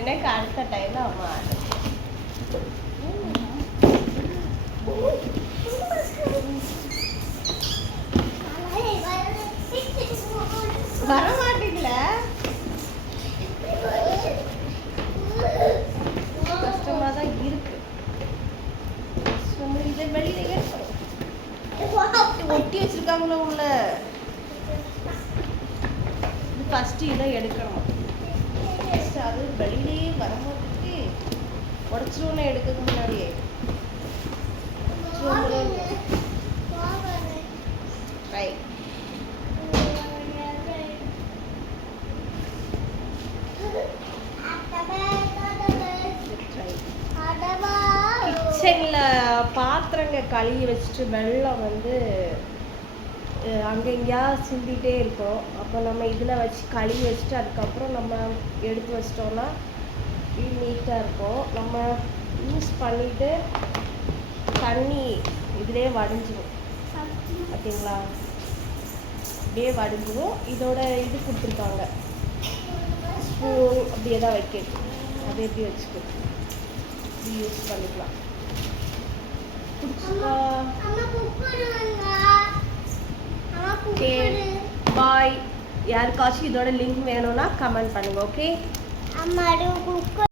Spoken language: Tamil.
எனக்கு அடுத்த டைம்ல அம்மா வர மாட்டீங்கள கஷ்டமா தான் இருக்கு. இதை வெளியில ஒட்டி வச்சிருக்காங்களோ உள்ள. ஃபர்ஸ்ட் இதை எடுக்கணும். அது வெளியிலேயே வர மாட்டேங்குது. உடச்சிருவோன்னு எடுக்கிறதுக்கு முன்னாடியே கிச்சன்ல பாத்திரங்க கழுவி வச்சுட்டு வெள்ளம் வந்து அங்கே எங்கேயாவது சிந்திகிட்டே இருக்கும். அப்போ நம்ம இதில் வச்சு கழுவி வச்சுட்டு அதுக்கப்புறம் நம்ம எடுத்து வச்சிட்டோம்னா இது நீட்டாக இருக்கும். நம்ம யூஸ் பண்ணிவிட்டு தண்ணி இதிலே வடிஞ்சிடும். பார்த்தீங்களா, அப்படியே வடிஞ்சிடும். இதோட இது கொடுத்துருக்காங்க ஸ்பூன், அப்படியே தான் வைக்கிறது. அதை எப்படி வச்சுக்கிறது, இப்படி யூஸ் பண்ணிக்கலாம். Okay bye. யாருக்காச்சும் இதோட லிங்க் வேணும்னா கமெண்ட் பண்ணுங்க. ஓகே.